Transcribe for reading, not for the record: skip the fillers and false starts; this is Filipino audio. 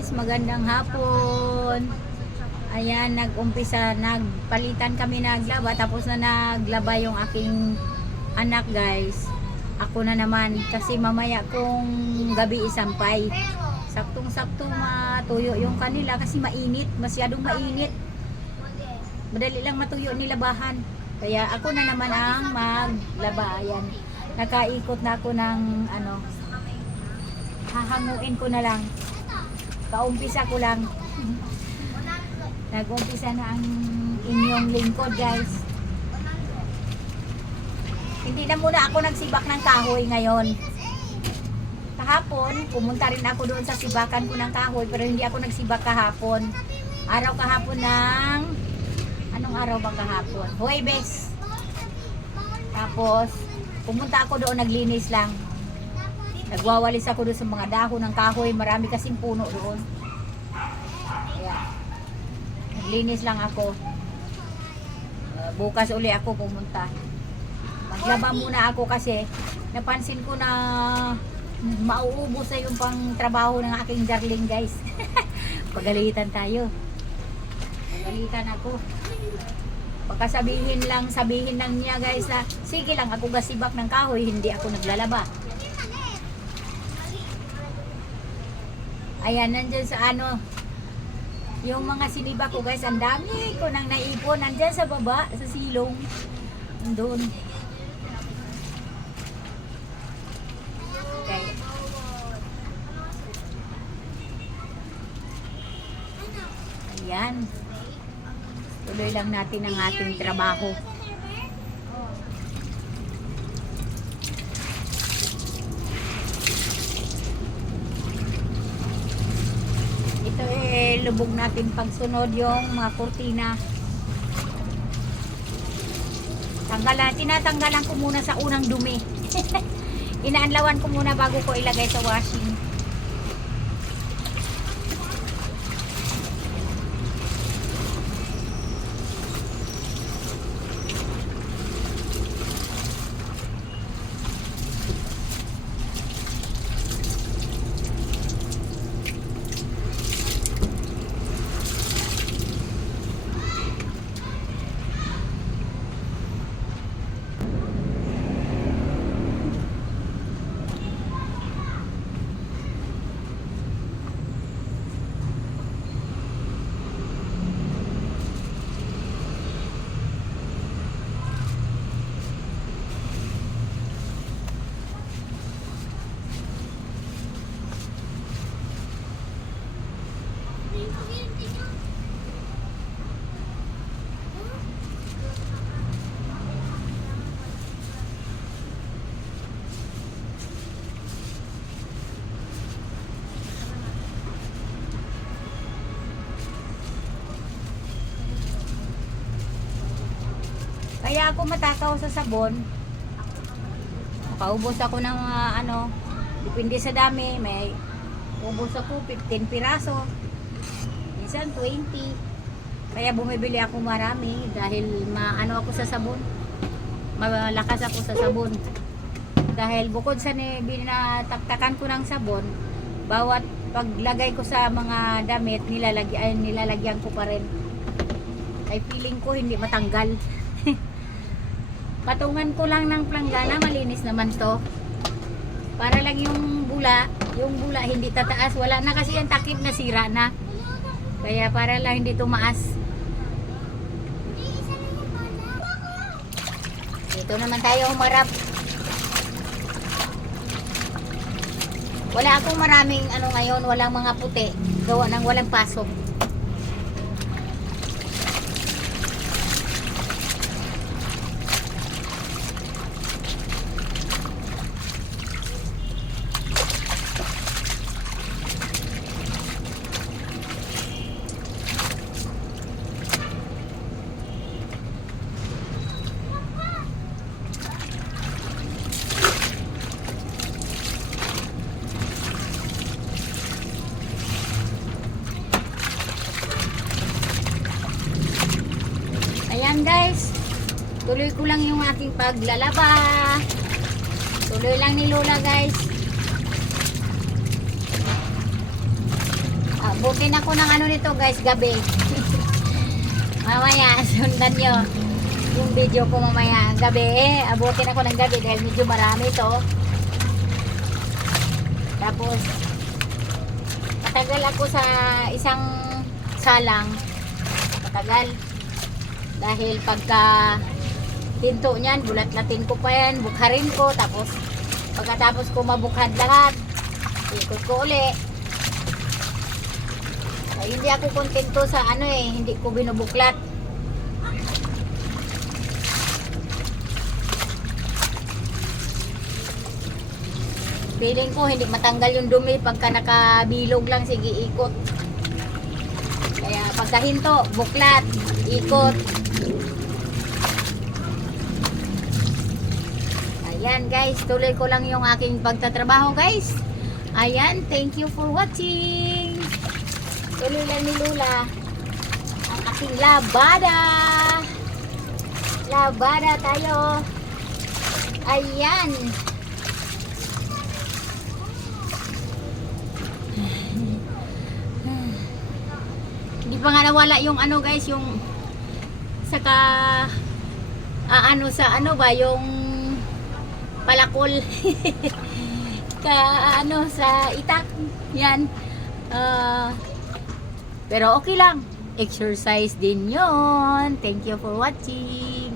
guys, magandang hapon. Ayan, nagpalitan kami naglaba, tapos na naglaba yung aking anak guys. Ako na naman, kasi mamaya kung gabi isampay. Saktong-sakto matuyo yung kanila kasi mainit, masyadong mainit. Madali lang matuyo nilabahan. Kaya ako na naman ang maglaba. Ayan, nakaikot na ako ng hahanguin ko na lang. Kaumpisa ko lang. Nag-umpisa na ang inyong lingkod guys. Hindi na muna ako nagsibak ng kahoy ngayon. Kahapon, pumunta rin ako doon sa sibakan ko ng kahoy, pero hindi ako nagsibak kahapon. Araw kahapon ng anong araw ba kahapon? Huwebes. Tapos pumunta ako doon, naglinis lang. Nagwawalis ako doon sa mga dahon ng kahoy, marami kasing puno doon. Ayan. Naglinis lang ako. Bukas uli ako pumunta. Maglaba muna ako kasi napansin ko na mauubos na yung pang trabaho ng aking darling guys. Pagalitan tayo. Pagalitan ako. Baka sabihin lang niya guys na sige lang ako gasibak ng kahoy, hindi ako naglalaba. Ayan, nandyan sa yung mga siniba ko guys, ang dami ko nang naipon, nandyan sa baba, sa silong. Doon. Okay. Ayan. Tuloy lang natin ang ating trabaho. Lubog natin pagsunod yung mga kurtina. Tinatanggalan ko muna sa unang dumi. Inaanlawan ko muna bago ko ilagay sa washing. Kaya ako matakaw sa sabon. Makaubos ako ng depende sa dami. May ubos ako 15 piraso. Minsan 20. Kaya bumibili ako marami dahil ako sa sabon. Malakas ako sa sabon. Dahil bukod sa binataktakan ko ng sabon, bawat paglagay ko sa mga damit, nilalagyan ko pa rin. Ay feeling ko hindi matanggal. Patungan ko lang ng planggana, malinis naman to. Para lang yung bula hindi tataas. Wala na kasi yung takip na sira na. Kaya para lang hindi tumaas. Dito naman tayo humarap. Wala akong maraming ngayon, walang mga puti. Gawa ng walang pasok. Ayan guys, tuloy ko lang yung aking paglalaba. Tuloy lang ni Lola guys. abutin ako ng ano nito guys, gabi. Mamaya, sundan nyo yung video ko mamaya. Gabi, abutin ako ng gabi dahil medyo marami to. Tapos, matagal ako sa isang salang. Matagal. Dahil pagka tinto niyan, bulat-latin ko pa yan, bukharin ko. Tapos, pagkatapos ko mabukhad lahat, ikot ko uli. Ay, hindi ako kontento sa ano hindi ko binubuklat. Feeling ko hindi matanggal yung dumi pagka nakabilog lang, sige ikot. Kaya pagkahinto, buklat, ikot. Ayan guys, tuloy ko lang yung aking pagtatrabaho guys. Ayan, thank you for watching. Tuloy lang ni Lula ang aking labada. Labada tayo. Ayan. Hindi pa nga nawala yung ano guys, yung saka ano sa ano ba yung palakol ka ano sa itak yan. Pero okay lang, exercise din yon. Thank you for watching.